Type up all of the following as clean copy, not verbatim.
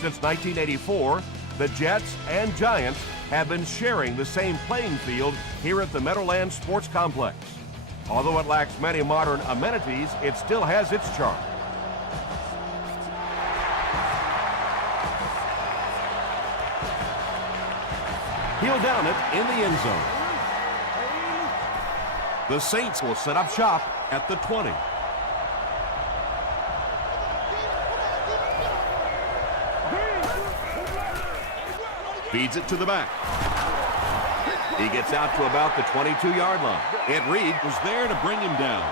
Since 1984, the Jets and Giants have been sharing the same playing field here at the Meadowlands Sports Complex. Although it lacks many modern amenities, it still has its charm. He'll down it in the end zone. The Saints will set up shop at the 20. Feeds it to the back. He gets out to about the 22-yard line. Ed Reed was there to bring him down.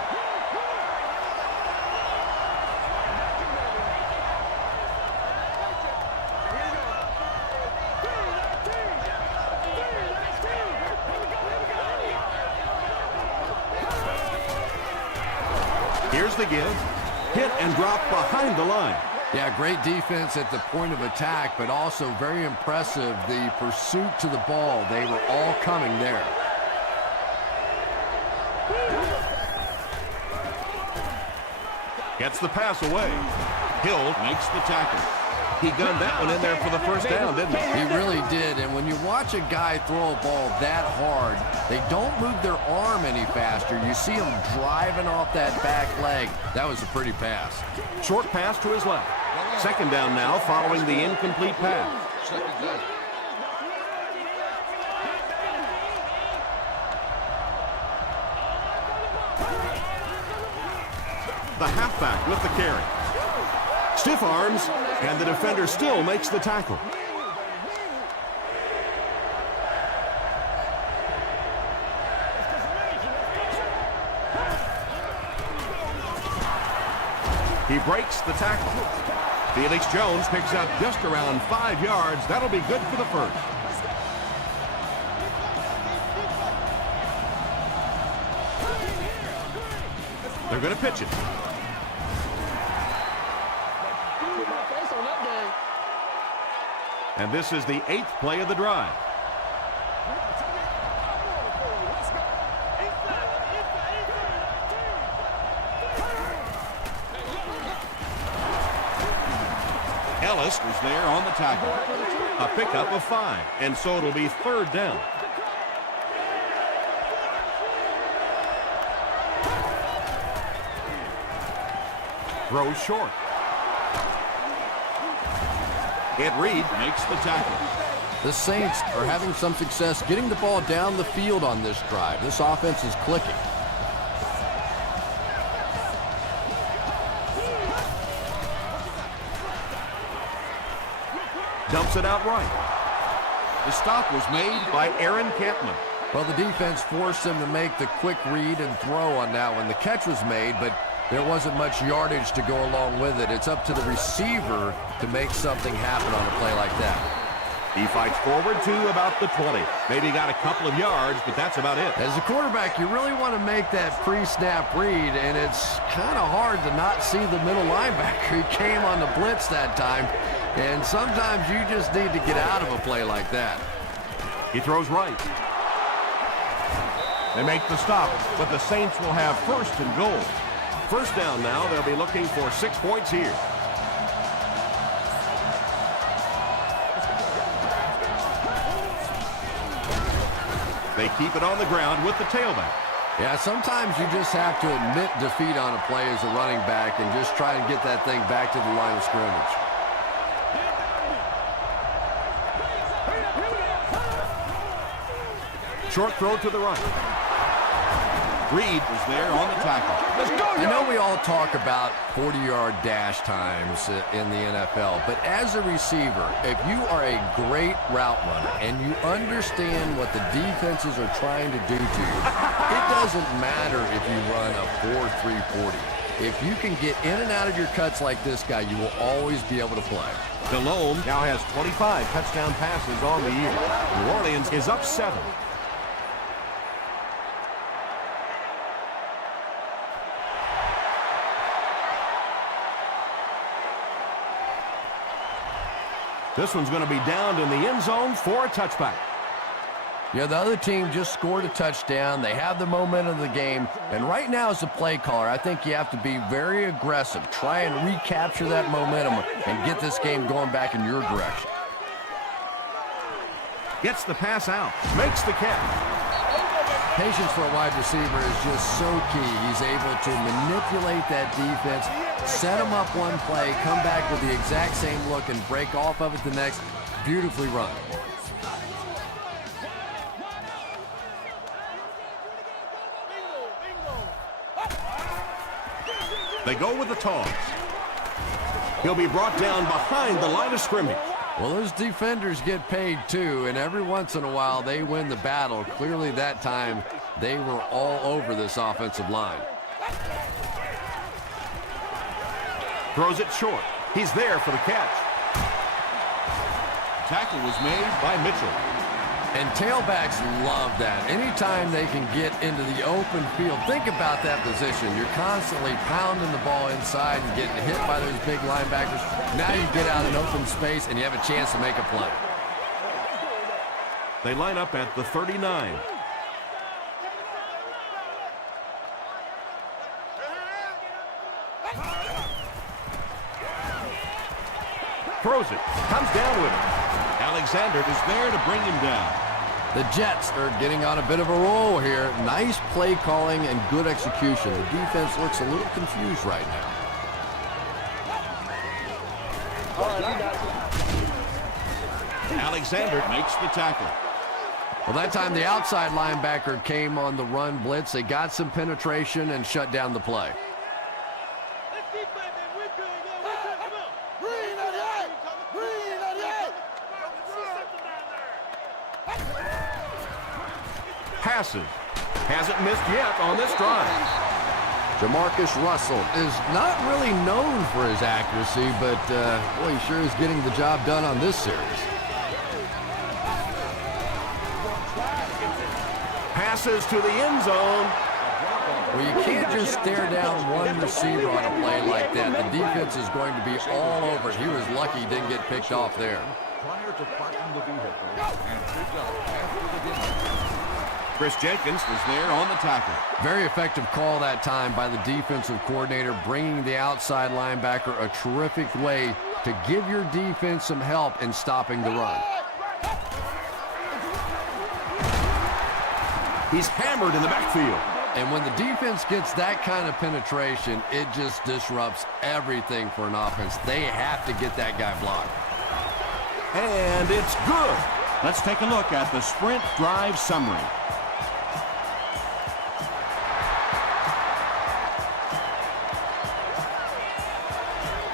Here's the give. Hit and drop behind the line. Yeah, great defense at the point of attack, but also very impressive, the pursuit to the ball. They were all coming there. Gets the pass away. Hill makes the tackle. He gunned that one in there for the first down, didn't he? He really did, and when you watch a guy throw a ball that hard, they don't move their arm any faster. You see him driving off that back leg. That was a pretty pass. Short pass to his left. Second down now following the incomplete pass. The halfback with the carry. Stiff arms, and the defender still makes the tackle. He breaks the tackle. Felix Jones picks up just around 5 yards. That'll be good for the first. They're going to pitch it. And this is the 8th play of the drive. Ellis was there on the tackle. A pickup of 5, and so it'll be third down. Throws short. Ed Reed makes the tackle. The Saints are having some success getting the ball down the field on this drive. This offense is clicking. Dumps it out right. The stop was made by Aaron Campman. Well, the defense forced him to make the quick read and throw on that one. The catch was made, but there wasn't much yardage to go along with it. It's up to the receiver to make something happen on a play like that. He fights forward to about the 20. Maybe got a couple of yards, but that's about it. As a quarterback, you really want to make that pre-snap read, and it's kind of hard to not see the middle linebacker. He came on the blitz that time, and sometimes you just need to get out of a play like that. He throws right. They make the stop, but the Saints will have first and goal. First down now, they'll be looking for 6 points here. They keep it on the ground with the tailback. Yeah, sometimes you just have to admit defeat on a play as a running back and just try and get that thing back to the line of scrimmage. Short throw to the right. Reed was there on the tackle. Let's go, I know we all talk about 40-yard dash times in the NFL, but as a receiver, if you are a great route runner and you understand what the defenses are trying to do to you, it doesn't matter if you run a 4.340. If you can get in and out of your cuts like this guy, you will always be able to play. Delhomme now has 25 touchdown passes on the year. New Orleans is up 7. This one's going to be downed in the end zone for a touchback. You know, the other team just scored a touchdown. They have the momentum of the game. And right now as a play caller, I think you have to be very aggressive. Try and recapture that momentum and get this game going back in your direction. Gets the pass out. Makes the catch. Patience for a wide receiver is just so key. He's able to manipulate that defense, set them up one play, come back with the exact same look, and break off of it the next. Beautifully run. They go with the toss. He'll be brought down behind the line of scrimmage. Well, those defenders get paid too, and every once in a while they win the battle. Clearly that time they were all over this offensive line. Throws it short. He's there for the catch. Tackle was made by Mitchell. And tailbacks love that. Anytime they can get into the open field, think about that position. You're constantly pounding the ball inside and getting hit by those big linebackers. Now you get out in open space and you have a chance to make a play. They line up at the 39. Throws it. Comes down with it. Alexander is there to bring him down. The Jets are getting on a bit of a roll here. Nice play calling and good execution. The defense looks a little confused right now. Alexander makes the tackle. Well, that time the outside linebacker came on the run blitz. They got some penetration and shut down the play. Passes. Hasn't missed yet on this drive. Jamarcus Russell is not really known for his accuracy, but boy, he sure is getting the job done on this series. Passes to the end zone. Well, you can't just stare down one receiver on a play like that. The defense is going to be all over it. He was lucky he didn't get picked off there. Prior to parking the vehicle and picked up after the game. Chris Jenkins was there on the tackle. Very effective call that time by the defensive coordinator, bringing the outside linebacker a terrific way to give your defense some help in stopping the run. He's hammered in the backfield. And when the defense gets that kind of penetration, it just disrupts everything for an offense. They have to get that guy blocked. And it's good. Let's take a look at the sprint drive summary.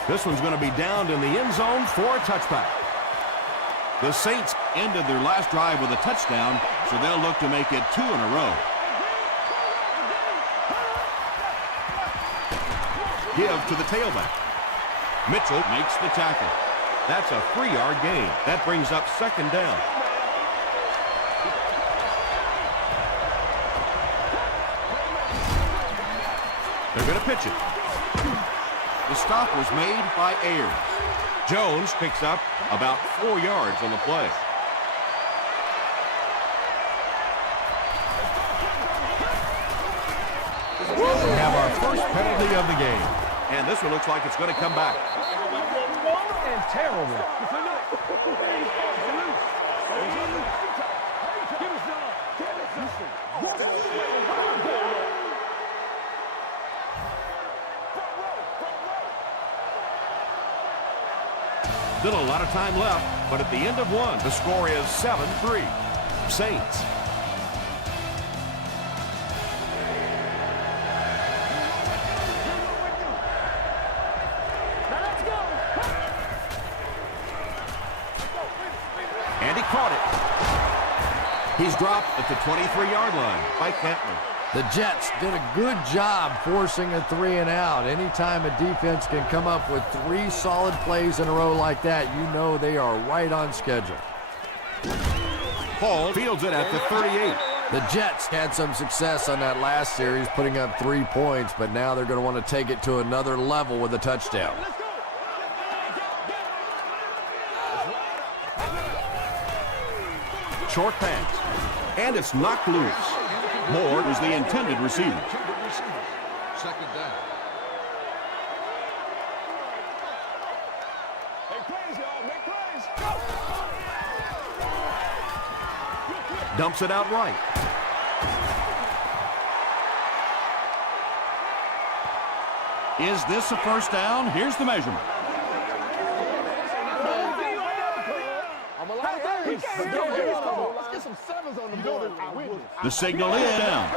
This one's going to be downed in the end zone for a touchback. The Saints ended their last drive with a touchdown, so they'll look to make it 2 in a row. Give to the tailback. Mitchell makes the tackle. That's a 3-yard gain. That brings up second down. They're going to pitch it. The stop was made by Ayers. Jones picks up about 4 yards on the play. We have our first penalty of the game. And this one looks like it's going to come back. And terrible. Still a lot of time left, but at the end of one, the score is 7-3. Saints. And he caught it. He's dropped at the 23-yard line by Kentner. The Jets did a good job forcing a 3-and-out. Anytime a defense can come up with 3 solid plays in a row like that, you know they are right on schedule. Paul fields it at the 38. The Jets had some success on that last series, putting up 3 points, but now they're going to want to take it to another level with a touchdown. Short pass. And it's knocked loose. Moore was the intended receiver. Second down. Make plays, y'all. Make plays. Go. Dumps it out right. Is this a first down? Here's the measurement. Let's get some sevens on the board. The signal is down.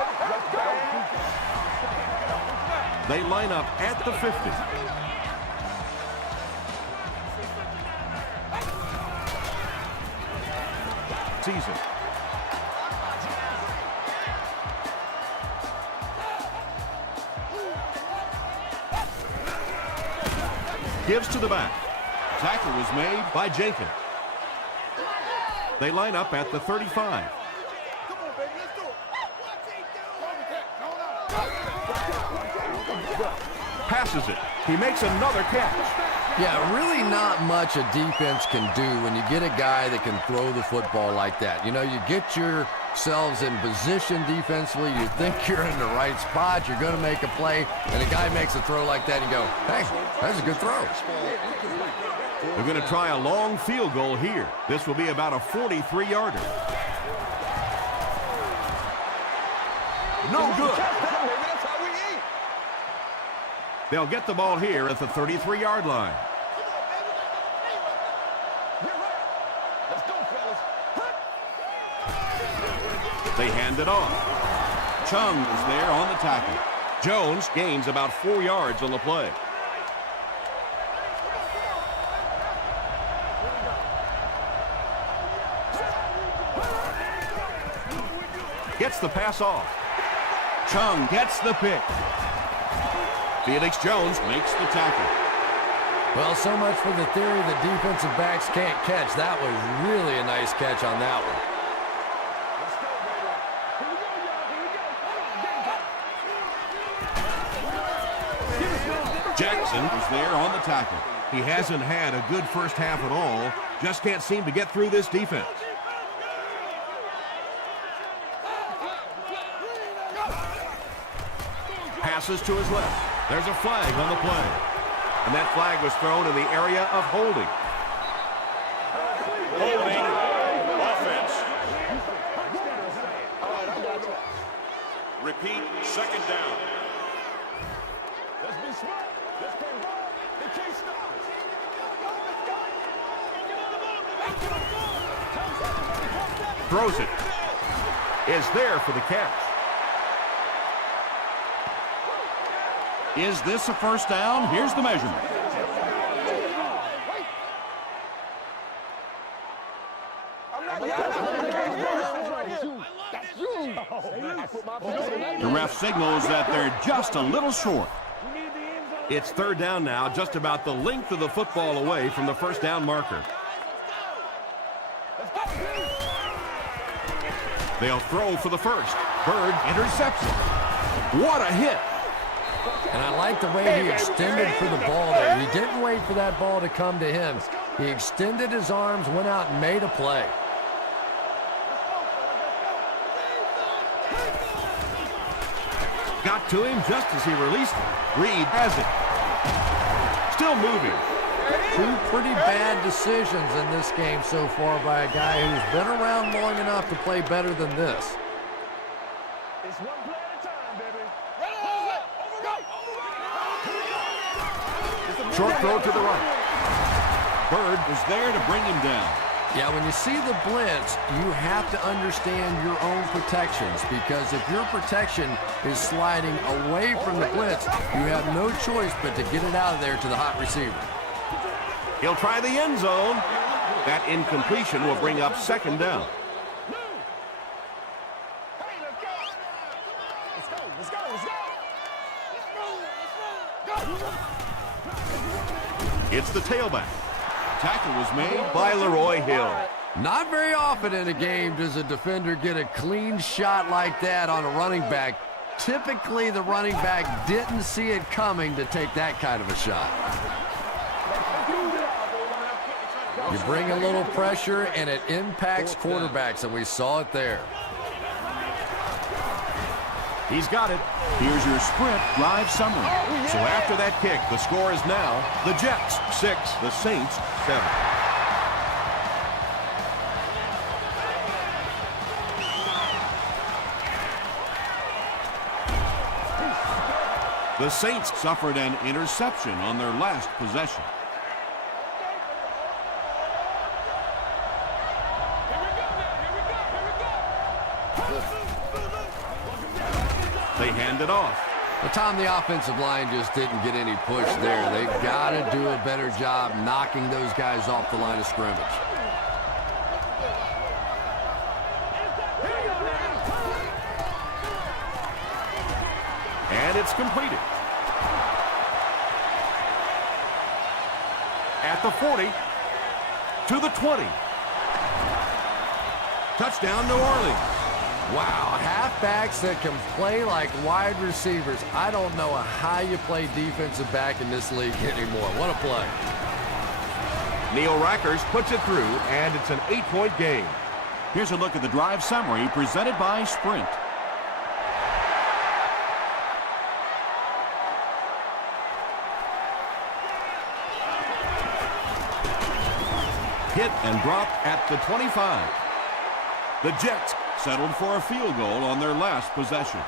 They line up at the 50. Season. Gives to the back. Tackle was made by Jenkins. They line up at the 35. Passes it. He makes another catch. Yeah, really not much a defense can do when you get a guy that can throw the football like that. You know, you get yourselves in position defensively, you think you're in the right spot, you're going to make a play, and a guy makes a throw like that, and you go, hey, that's a good throw. They're going to try a long field goal here. This will be about a 43-yarder. No good. That's how we eat. They'll get the ball here at the 33-yard line. Let's go, fellas. They hand it off. Chung is there on the tackle. Jones gains about 4 yards on the play. Gets the pass off. Chung gets the pick. Felix Jones makes the tackle. Well, so much for the theory that defensive backs can't catch. That was really a nice catch on that one. Jackson is there on the tackle. He hasn't had a good first half at all. Just can't seem to get through this defense. Passes to his left. There's a flag on the play. And that flag was thrown in the area of holding. Holding offense. Repeat, second down. Let's be smart. Let's play ball. They can't stop. Throws it. Is there for the catch. Is this a first down? Here's the measurement. The ref signals that they're just a little short. It's third down now, just about the length of the football away from the first down marker. They'll throw for the first. Bird intercepts it. What a hit! And I like the way he extended for the ball there. He didn't wait for that ball to come to him. He extended his arms, went out and made a play. Got to him just as he released it. Reed has it. Still moving. Two pretty bad decisions in this game so far by a guy who's been around long enough to play better than this. It's one play at a time, baby. Short throw to the right. Bird was there to bring him down. Yeah, when you see the blitz, you have to understand your own protections, because if your protection is sliding away from the blitz, you have no choice but to get it out of there to the hot receiver. He'll try the end zone. That incompletion will bring up second down. It's the tailback. Tackle was made By Leroy Hill. Not very often in a game does a defender get a clean shot like that on a running back. Typically, the running back didn't see it coming to take that kind of a shot. You bring a little pressure, and it impacts quarterbacks, and we saw it there. He's got it. Here's your sprint drive summary. So after that kick, the score is now the Jets 6, the Saints 7. The Saints suffered an interception on their last possession. They hand it off. Well, Tom, the offensive line just didn't get any push there. They've got to do a better job knocking those guys off the line of scrimmage. And it's completed. At the 40, to the 20. Touchdown, New Orleans. Wow, halfbacks that can play like wide receivers. I don't know how you play defensive back in this league anymore. What a play. Neil Rackers puts it through, and it's an 8-point game. Here's a look at the drive summary presented by Sprint. Hit and dropped at the 25. The Jets Settled for a field goal on their last possession.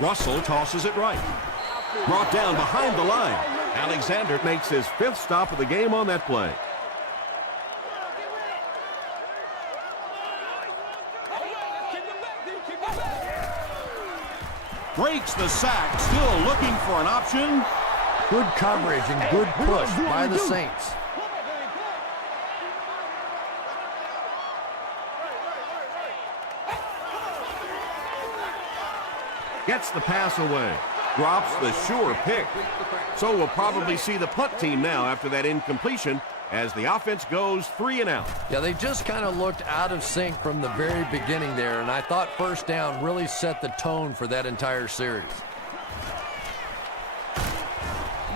Russell tosses it right. Brought down behind the line. Alexander makes his 5th stop of the game on that play. Breaks the sack, still looking for an option. Good coverage and good push by the Saints. Gets the pass away. Drops the sure pick. So we'll probably see the punt team now after that incompletion as the offense goes 3 and out. Yeah, they just kind of looked out of sync from the very beginning there, and I thought first down really set the tone for that entire series.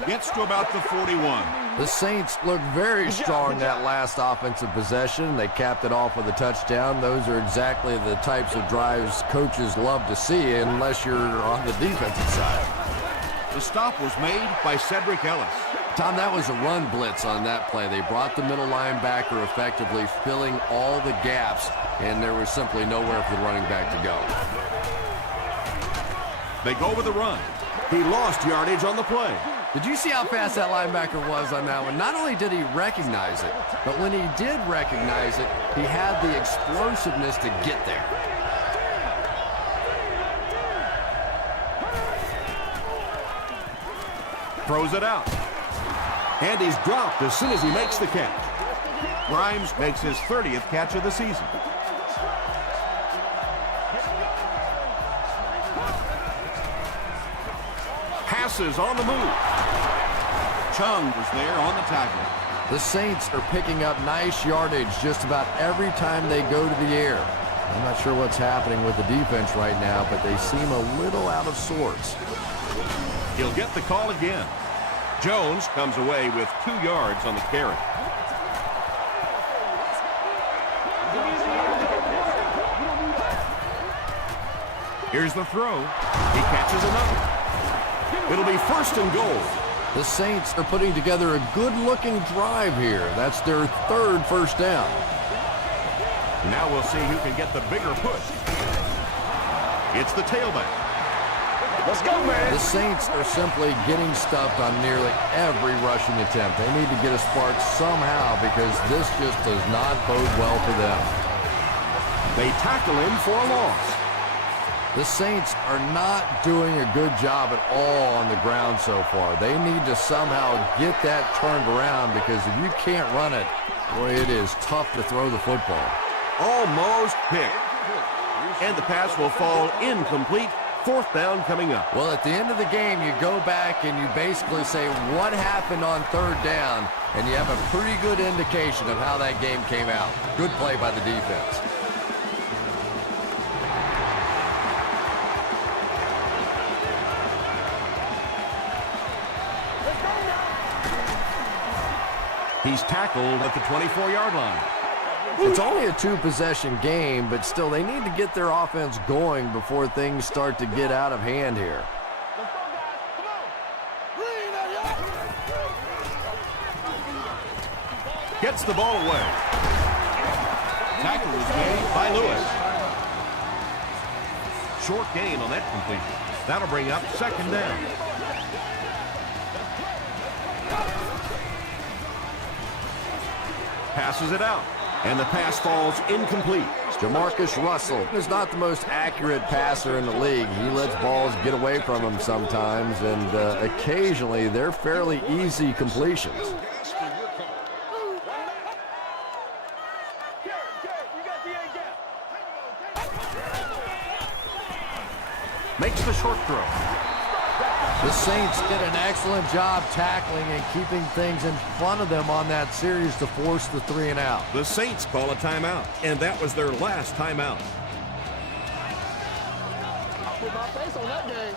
Gets to about the 41. The Saints looked very strong that last offensive possession. They capped it off with a touchdown. Those are exactly the types of drives coaches love to see unless you're on the defensive side. The stop was made by Cedric Ellis. Tom, that was a run blitz on that play. They brought the middle linebacker effectively filling all the gaps, and there was simply nowhere for the running back to go. They go with the run. He lost yardage on the play. Did you see how fast that linebacker was on that one? Not only did he recognize it, but when he did recognize it, he had the explosiveness to get there. Throws it out. And he's dropped as soon as he makes the catch. Grimes makes his 30th catch of the season. Passes on the move. Chung was there on the tackle. The Saints are picking up nice yardage just about every time they go to the air. I'm not sure what's happening with the defense right now, but they seem a little out of sorts. He'll get the call again. Jones comes away with 2 yards on the carry. Here's the throw. He catches another. It'll be 1st and goal. The Saints are putting together a good-looking drive here. That's their 3rd first down. Now we'll see who can get the bigger push. It's the tailback. Let's go, man. The Saints are simply getting stuffed on nearly every rushing attempt. They need to get a spark somehow because this just does not bode well for them. They tackle him for a loss. The Saints are not doing a good job at all on the ground so far. They need to somehow get that turned around because if you can't run it, boy, it is tough to throw the football. Almost picked. And the pass will fall incomplete. 4th down coming up. Well, at the end of the game, you go back and you basically say what happened on 3rd down, and you have a pretty good indication of how that game came out. Good play by the defense. He's tackled at the 24-yard line. It's only a two-possession game, but still, they need to get their offense going before things start to get out of hand here. Gets the ball away. Tackle was made by Lewis. Short gain on that completion. That'll bring up second down. Passes it out. And the pass falls incomplete. Jamarcus Russell is not the most accurate passer in the league. He lets balls get away from him sometimes, and occasionally they're fairly easy completions. Makes the short throw. The Saints did an excellent job tackling and keeping things in front of them on that series to force the 3-and-out. The Saints call a timeout, and that was their last timeout. I put my face on that game.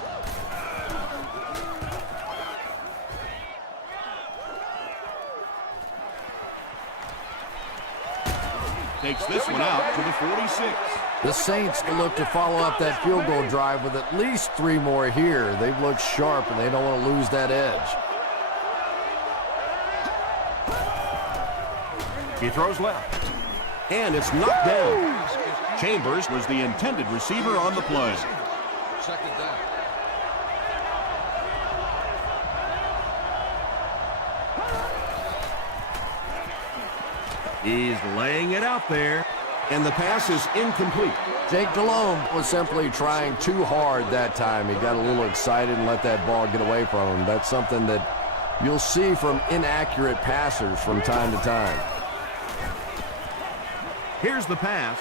Takes this one out to the 46. The Saints look to follow up that field goal drive with at least 3 more here. They've looked sharp, and they don't want to lose that edge. He throws left. And it's knocked down. Chambers was the intended receiver on the play. Second down. He's laying it out there. And the pass is incomplete. Jake Delhomme was simply trying too hard that time. He got a little excited and let that ball get away from him. That's something that you'll see from inaccurate passers from time to time. Here's the pass.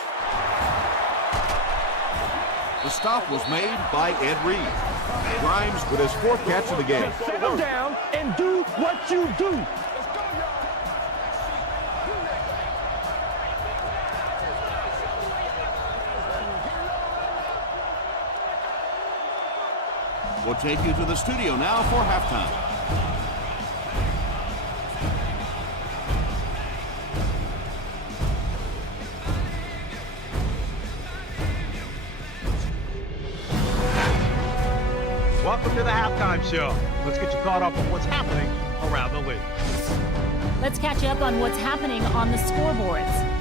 The stop was made by Ed Reed. Grimes with his 4th catch of the game. Settle down and do what you do. We'll take you to the studio now for halftime. Welcome to the halftime show. Let's get you caught up on what's happening around the league. Let's catch up on what's happening on the scoreboards.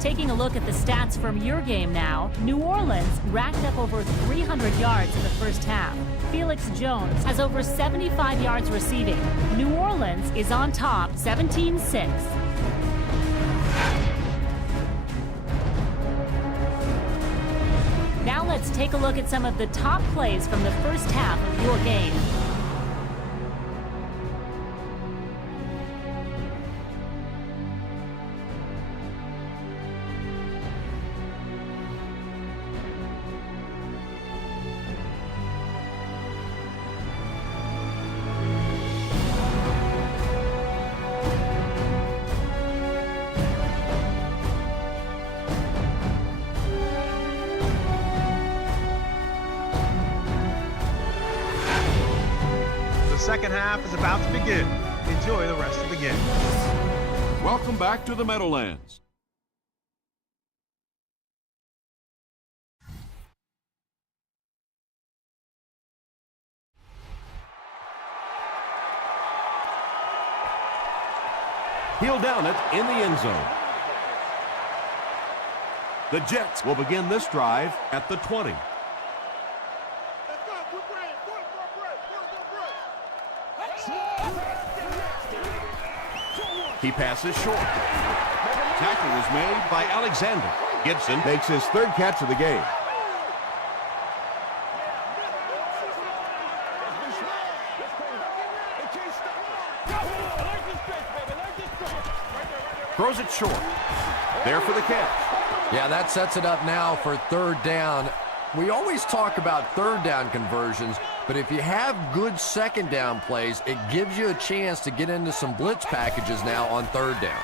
Taking a look at the stats from your game now, New Orleans racked up over 300 yards in the first half. Felix Jones has over 75 yards receiving. New Orleans is on top, 17-6. Now let's take a look at some of the top plays from the first half of your game. Second half is about to begin. Enjoy the rest of the game. Welcome back to the Meadowlands. He'll down it in the end zone. The Jets will begin this drive at the 20. He passes short. Tackle was made by Alexander. Gibson makes his 3rd catch of the game. Throws it short. There for the catch. Yeah, that sets it up now for 3rd down. We always talk about 3rd down conversions, But if you have good second down plays, it gives you a chance to get into some blitz packages now on third down.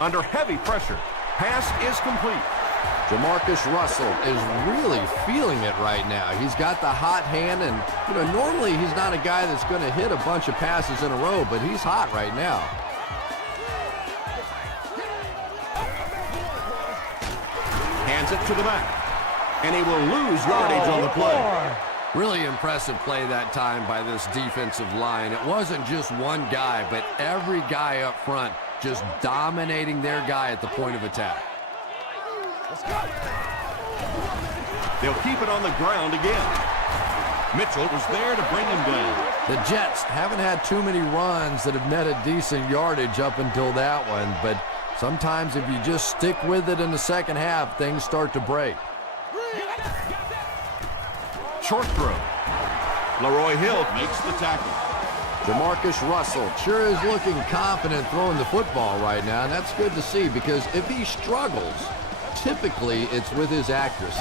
Under heavy pressure, pass is complete. Jamarcus Russell is really feeling it right now. He's got the hot hand, and normally he's not a guy that's going to hit a bunch of passes in a row, but he's hot right now. Hands it to the back, and he will lose yardage on the play. Really impressive play that time by this defensive line. It wasn't just one guy, but every guy up front just dominating their guy at the point of attack. They'll keep it on the ground again. Mitchell was there to bring him down. The Jets haven't had too many runs that have netted decent yardage up until that one, but sometimes if you just stick with it in the second half, things start to break. Short throw. Leroy Hill makes the tackle. Jamarcus Russell sure is looking confident throwing the football right now, and that's good to see because if he struggles, typically it's with his accuracy.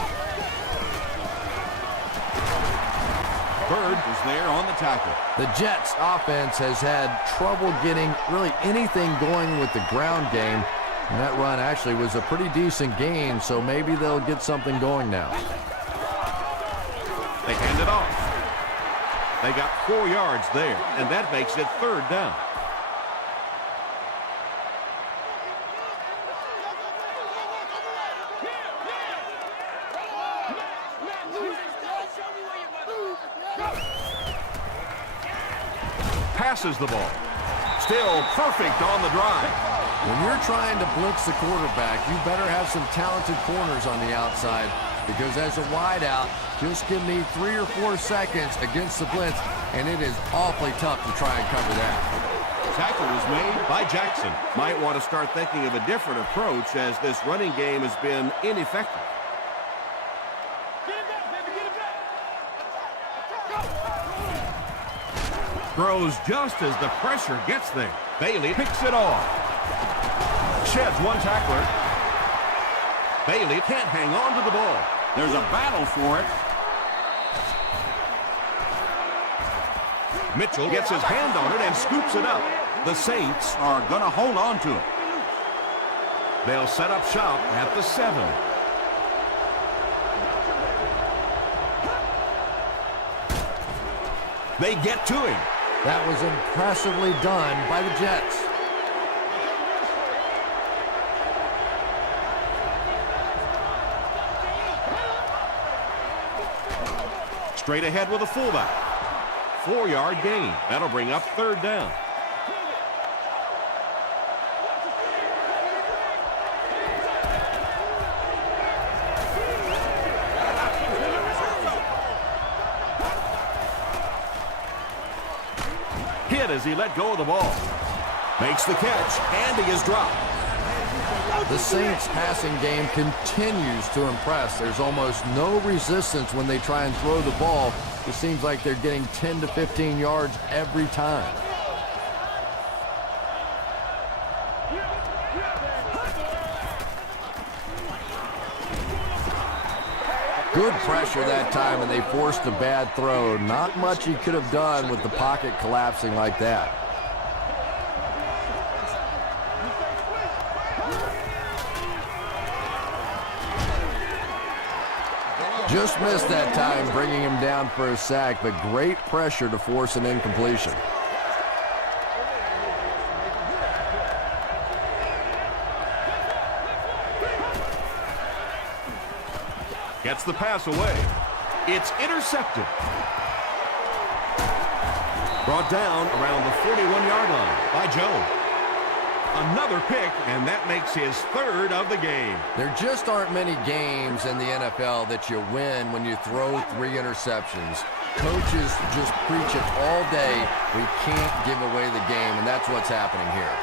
Bird was there on the tackle. The Jets offense has had trouble getting really anything going with the ground game, and that run actually was a pretty decent gain, so maybe they'll get something going now. They hand it off. They got 4 yards there, and that makes it third down. Passes the ball. Still perfect on the drive. When you're trying to blitz the quarterback, you better have some talented corners on the outside, because as a wideout, just give me 3 or 4 seconds against the blitz, and it is awfully tough to try and cover that. Tackle was made by Jackson. Might want to start thinking of a different approach as this running game has been ineffective. Throws just as the pressure gets there. Bailey picks it off. Sheds one tackler. Bailey can't hang on to the ball. There's a battle for it. Mitchell gets his hand on it and scoops it up. The Saints are going to hold on to it. They'll set up shop at the 7. They get to him. That was impressively done by the Jets. Straight ahead with a fullback. 4-yard gain. That'll bring up third down. Hit as he let go of the ball. Makes the catch, and he is dropped. The Saints' passing game continues to impress. There's almost no resistance when they try and throw the ball. It seems like they're getting 10 to 15 yards every time. Good pressure that time, and they forced a bad throw. Not much he could have done with the pocket collapsing like that. Just missed that time, bringing him down for a sack, but great pressure to force an incompletion. Gets the pass away. It's intercepted. Brought down around the 41-yard line by Jones. Another pick, and that makes his third of the game. There just aren't many games in the NFL that you win when you throw 3 interceptions. Coaches just preach it all day. We can't give away the game, and that's what's happening here.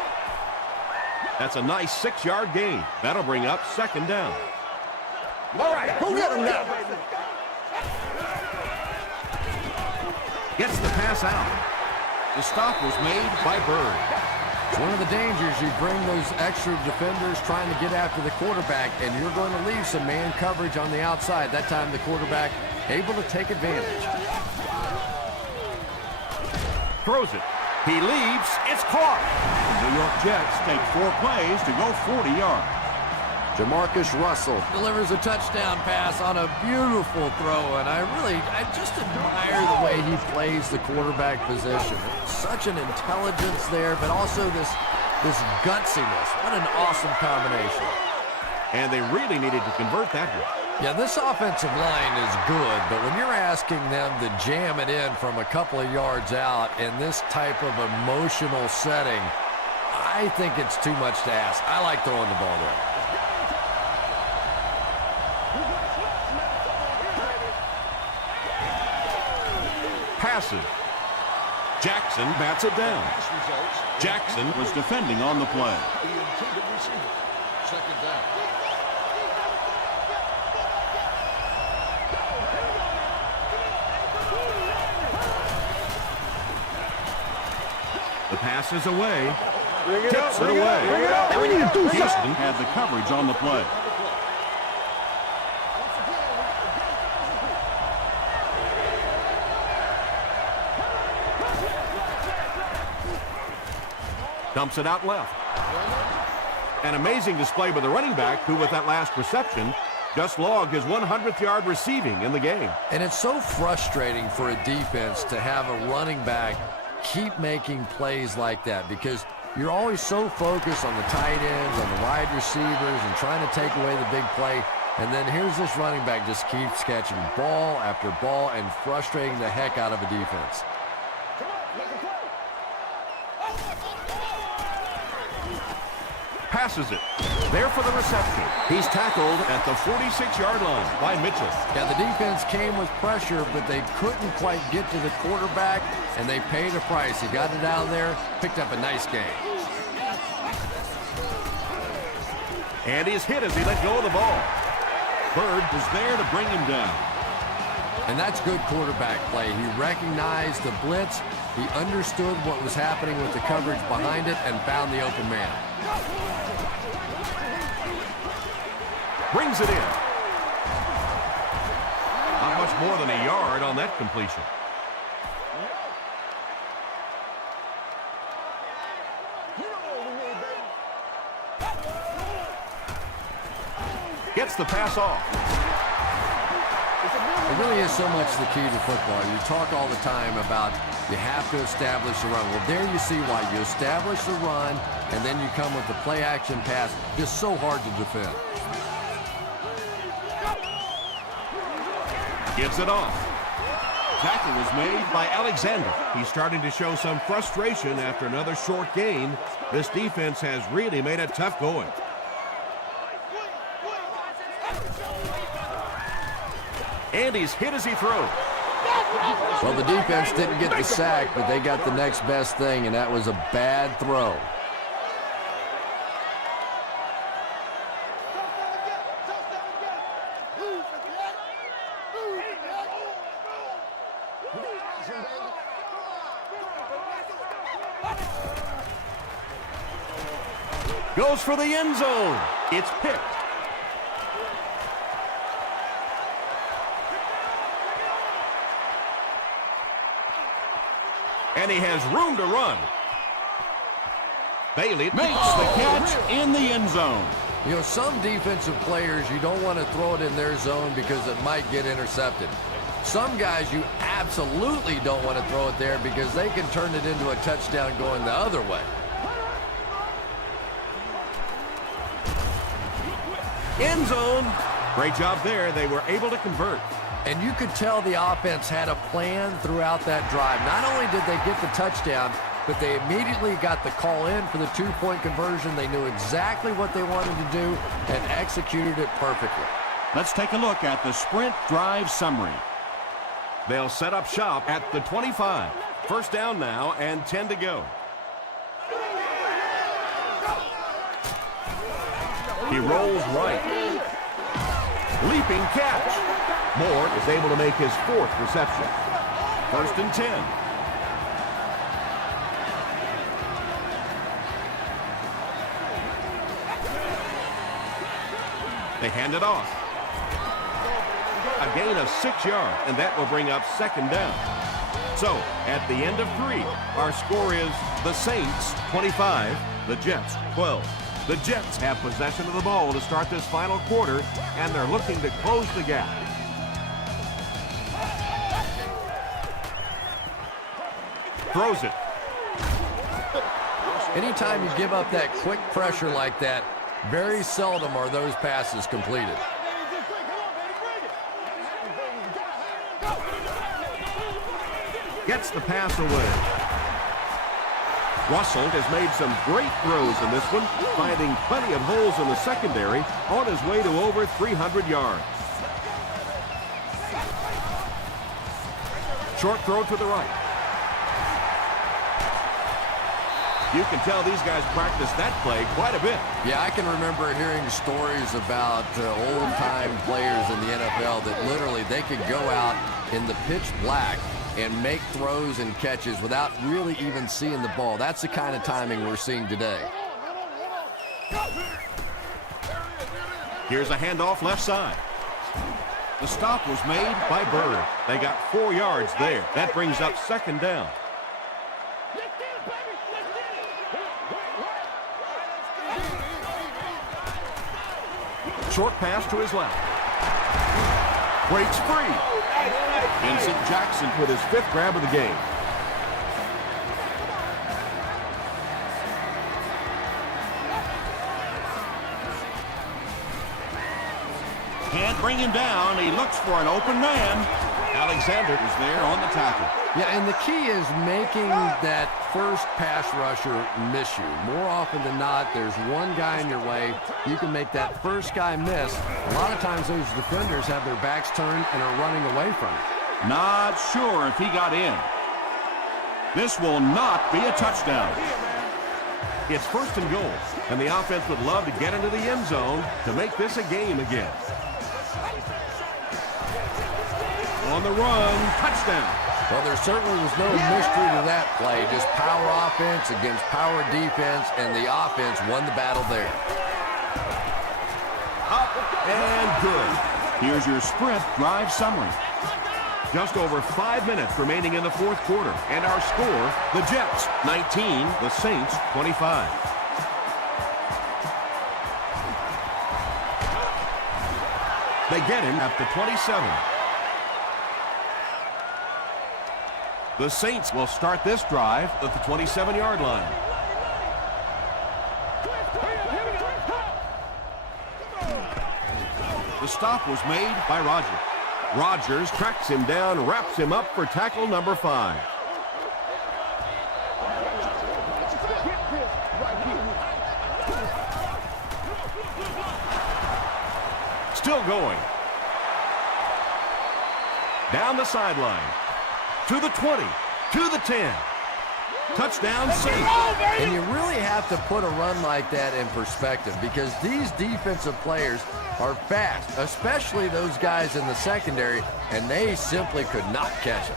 That's a nice 6-yard gain. That'll bring up second down. All right, who got him now? Gets the pass out. The stop was made by Bird. It's one of the dangers. You bring those extra defenders trying to get after the quarterback, and you're going to leave some man coverage on the outside. That time the quarterback able to take advantage. throws it. He leaps. It's caught. The New York Jets take 4 plays to go 40 yards. Jamarcus Russell delivers a touchdown pass on a beautiful throw, and I just admire the way he plays the quarterback position. Such an intelligence there, but also this gutsiness. What an awesome combination. And they really needed to convert that one. Yeah, this offensive line is good, but when you're asking them to jam it in from a couple of yards out in this type of emotional setting, I think it's too much to ask. I like throwing the ball there. Passes. Jackson bats it down. Jackson was defending on the play. The intended receiver. Second down. The pass is away. Bring it up, Tips it bring it up, away. bring it up. We need to do something. Houston had the coverage on the play. Dumps it out left. An amazing display by the running back, who with that last reception just logged his 100th yard receiving in the game. And it's so frustrating for a defense to have a running back keep making plays like that, because you're always so focused on the tight ends, on the wide receivers, and trying to take away the big play. And then here's this running back just keeps catching ball after ball and frustrating the heck out of a defense. Passes it. There for the reception. He's tackled at the 46-yard line by Mitchell. Yeah, the defense came with pressure, but they couldn't quite get to the quarterback, and they paid a price. He got it down there, picked up a nice gain. And he's hit as he let go of the ball. Bird was there to bring him down. And that's good quarterback play. He recognized the blitz, he understood what was happening with the coverage behind it, and found the open man. Brings it in. Not much more than a yard on that completion. Gets the pass off. It really is so much the key to football. You talk all the time about you have to establish the run. Well, there you see why. You establish the run, and then you come with the play-action pass. Just so hard to defend. Gives it off. Tackle was made by Alexander. He's starting to show some frustration after another short gain. This defense has really made it tough going. And he's hit as he throws. Well, the defense didn't get the sack, but they got the next best thing, and that was a bad throw. Goes for the end zone. It's picked. And he has room to run. Bailey Makes the catch in the end zone. You know, some defensive players, you don't want to throw it in their zone because it might get intercepted. Some guys, you absolutely don't want to throw it there because they can turn it into a touchdown going the other way. End zone. Great job there. They were able to convert. And you could tell the offense had a plan throughout that drive. Not only did they get the touchdown, but they immediately got the call in for the two-point conversion. They knew exactly what they wanted to do and executed it perfectly. Let's take a look at the sprint drive summary. They'll set up shop at the 25. First down now and 10 to go. He rolls right. Leaping catch. Moore is able to make his fourth reception. First and 10. They hand it off. A gain of 6 yards, and that will bring up second down. So, at the end of 3, our score is the Saints 25, the Jets 12. The Jets have possession of the ball to start this final quarter, and they're looking to close the gap. Throws it. Anytime you give up that quick pressure like that, very seldom are those passes completed. Gets the pass away. Russell has made some great throws in this one, finding plenty of holes in the secondary on his way to over 300 yards. Short throw to the right. You can tell these guys practice that play quite a bit. Yeah, I can remember hearing stories about old-time players in the NFL that literally they could go out in the pitch black and make throws and catches without really even seeing the ball. That's the kind of timing we're seeing today. Here's a handoff left side. The stop was made by Bird. They got 4 yards there. That brings up second down. Short pass to his left. Breaks free. Vincent Jackson with his 5th grab of the game. Can't bring him down. He looks for an open man. Alexander is there on the tackle. Yeah, and the key is making that first pass rusher miss you. More often than not, there's one guy in your way. You can make that first guy miss. A lot of times those defenders have their backs turned and are running away from it. Not sure if he got in. This will not be a touchdown. It's 1st and goal, and the offense would love to get into the end zone to make this a game again. On the run, touchdown. Well, there certainly was no mystery to that play. Just power offense against power defense, and the offense won the battle there. Up and good. Here's your sprint drive summary. Just over 5 minutes remaining in the 4th quarter, and our score, the Jets 19, the Saints 25. They get him at the 27. The Saints will start this drive at the 27-yard line. The stop was made by Rodgers. Rodgers tracks him down, wraps him up for tackle number 5. Still going. Down the sideline. To the 20. To the 10. Touchdown, Saints. And you really have to put a run like that in perspective because these defensive players are fast, especially those guys in the secondary, and they simply could not catch it.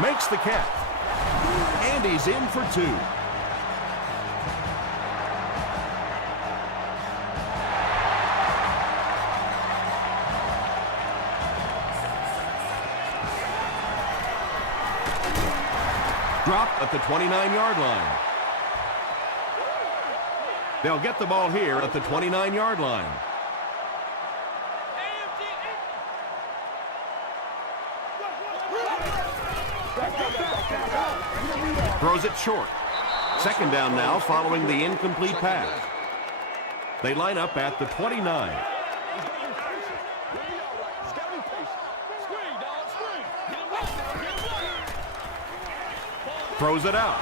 Makes the catch. And he's in for 2. Dropped at the 29-yard line. They'll get the ball here at the 29-yard line. Throws it short. Second down now following the incomplete pass. They line up at the 29. Throws it out.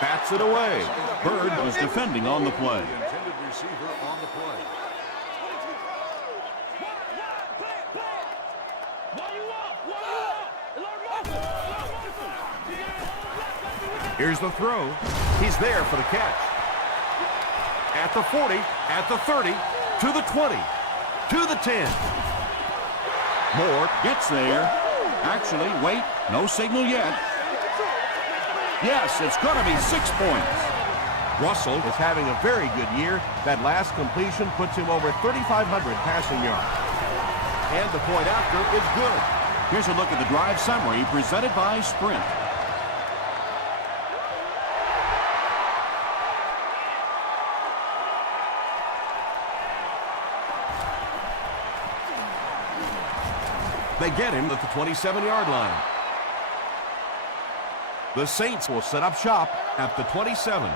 Bats it away. Bird was defending on the play. The intended receiver on the play. Here's the throw. He's there for the catch. At the 40, at the 30, to the 20, to the 10. Moore gets there. Actually, wait, no signal yet. Yes, it's going to be 6 points. Russell is having a very good year. That last completion puts him over 3,500 passing yards. And the point after is good. Here's a look at the drive summary presented by Sprint. They get him at the 27-yard line. The Saints will set up shop at the 27.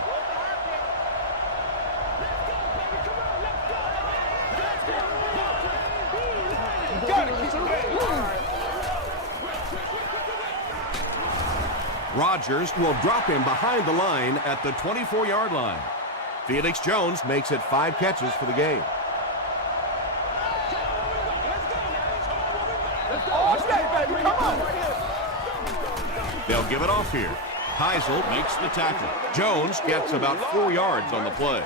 Rodgers will drop him behind the line at the 24-yard line. Felix Jones makes it 5 catches for the game. They'll give it off here. Heisel makes the tackle. Jones gets about 4 yards on the play.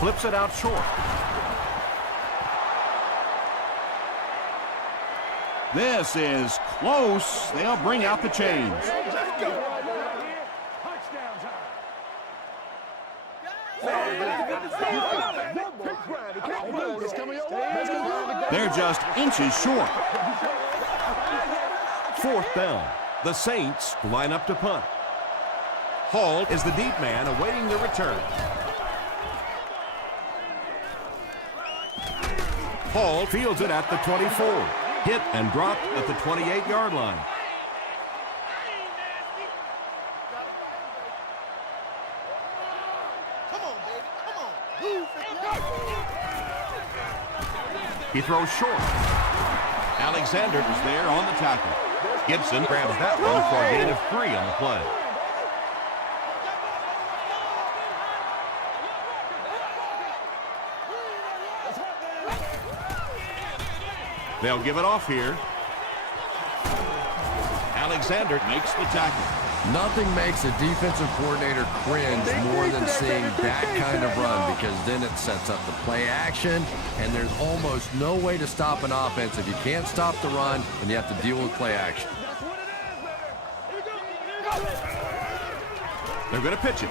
Flips it out short. This is close. They'll bring out the chains. They're just inches short. 4th down. The Saints line up to punt. Hall is the deep man awaiting the return. Hall fields it at the 24. Hit and dropped at the 28-yard line. He throws short. Alexander is there on the tackle. Gibson grabs that one for a gain of 3 on the play. They'll give it off here. Alexander makes the tackle. Nothing makes a defensive coordinator cringe more than seeing that kind of run, because then it sets up the play action, and there's almost no way to stop an offense if you can't stop the run and you have to deal with play action. They're going to pitch it.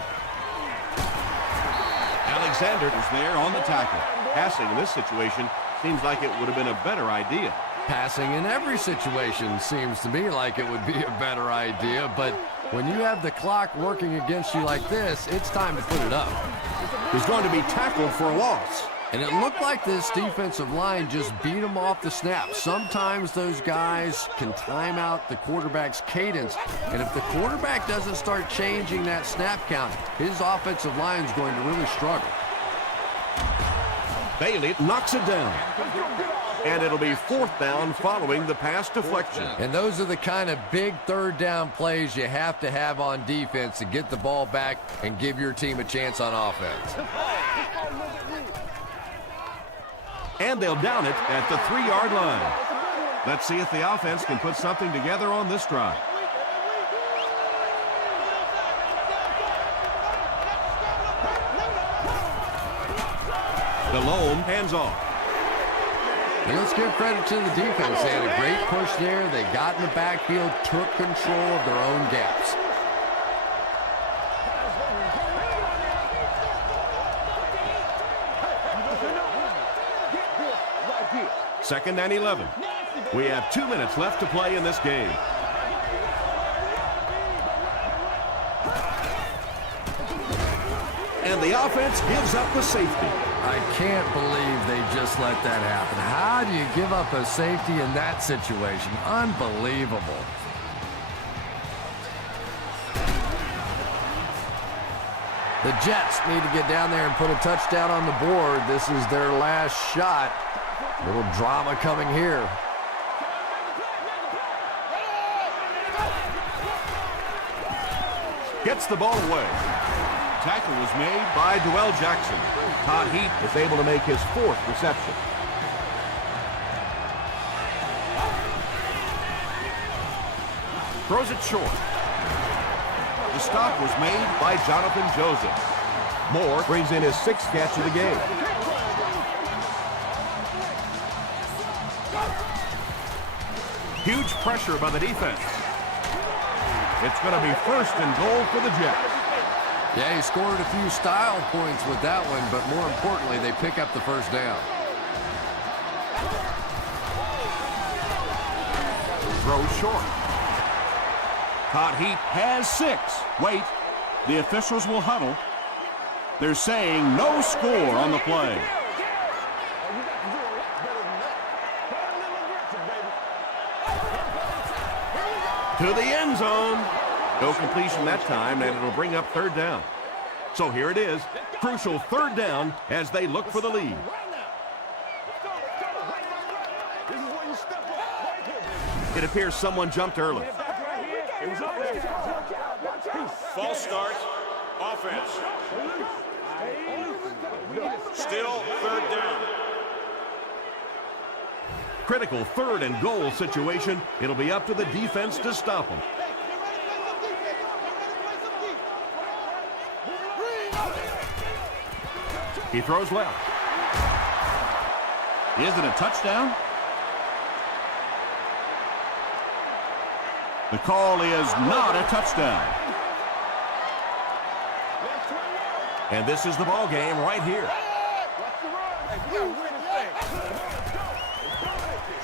Alexander is there on the tackle. Passing in this situation seems like it would have been a better idea. Passing in every situation seems to me like it would be a better idea, but when you have the clock working against you like this, it's time to put it up. He's going to be tackled for a loss. And it looked like this defensive line just beat him off the snap. Sometimes those guys can time out the quarterback's cadence, and if the quarterback doesn't start changing that snap count, his offensive line is going to really struggle. Bailey knocks it down. And it'll be 4th down following the pass deflection. And those are the kind of big 3rd down plays you have to have on defense to get the ball back and give your team a chance on offense. And they'll down it at the 3-yard line. Let's see if the offense can put something together on this drive. Delhomme hands off. And let's give credit to the defense. They had a great push there. They got in the backfield, took control of their own gaps. Second and 11. We have 2 minutes left to play in this game. And the offense gives up the safety. I can't believe they just let that happen. How do you give up a safety in that situation? Unbelievable. The Jets need to get down there and put a touchdown on the board. This is their last shot. Little drama coming here. Gets the ball away. Tackle was made by Dwell Jackson. Todd Heap is able to make his 4th reception. Throws it short. The stop was made by Jonathan Joseph. Moore brings in his 6th catch of the game. Huge pressure by the defense. It's going to be first and goal for the Jets. Yeah, he scored a few style points with that one, but more importantly, they pick up the first down. Throw short. Todd Heap has 6. Wait, the officials will huddle. They're saying no score on the play. To the end zone. No completion that time, and it'll bring up third down. So here it is. Crucial third down as they look for the lead. It appears someone jumped early. False start. Offense. Still third down. Critical third and goal situation. It'll be up to the defense to stop them. He throws left. Is it a touchdown? The call is not a touchdown. And this is the ball game right here.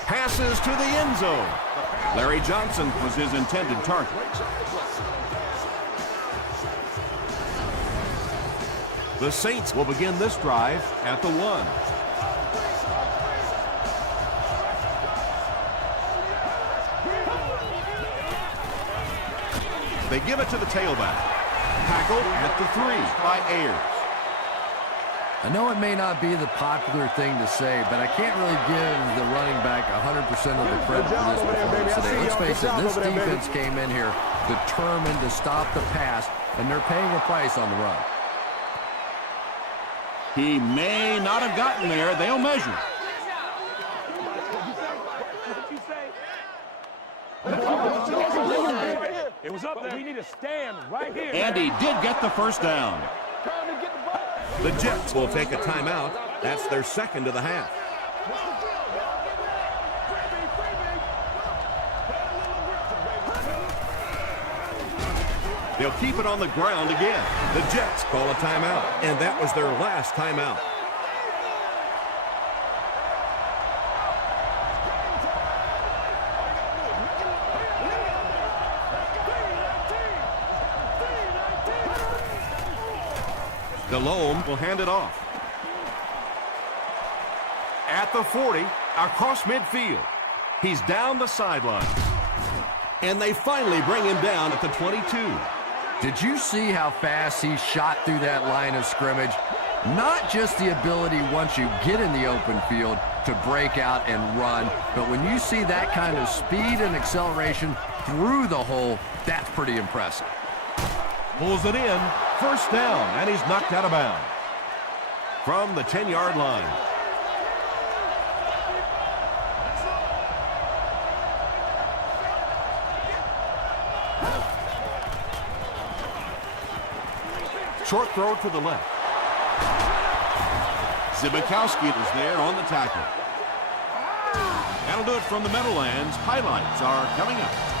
Passes to the end zone. Larry Johnson was his intended target. The Saints will begin this drive at the 1. They give it to the tailback. Tackled at the 3 by Ayers. I know it may not be the popular thing to say, but I can't really give the running back 100% of the credit for this performance today. Let's face it, this defense came in here determined to stop the pass, and they're paying a price on the run. He may not have gotten there. They'll measure. It was up there. We need to stand right here. And he did get the first down. The Jets will take a timeout. That's their second of the half. They'll keep it on the ground again. The Jets call a timeout, and that was their last timeout. Delhomme will hand it off. At the 40, across midfield. He's down the sideline. And they finally bring him down at the 22. Did you see how fast he shot through that line of scrimmage? Not just the ability once you get in the open field to break out and run, but when you see that kind of speed and acceleration through the hole, that's pretty impressive. Pulls it in, first down, and he's knocked out of bounds. From the 10-yard line. Short throw to the left. Zibikowski is there on the tackle. That'll do it from the Meadowlands. Highlights are coming up.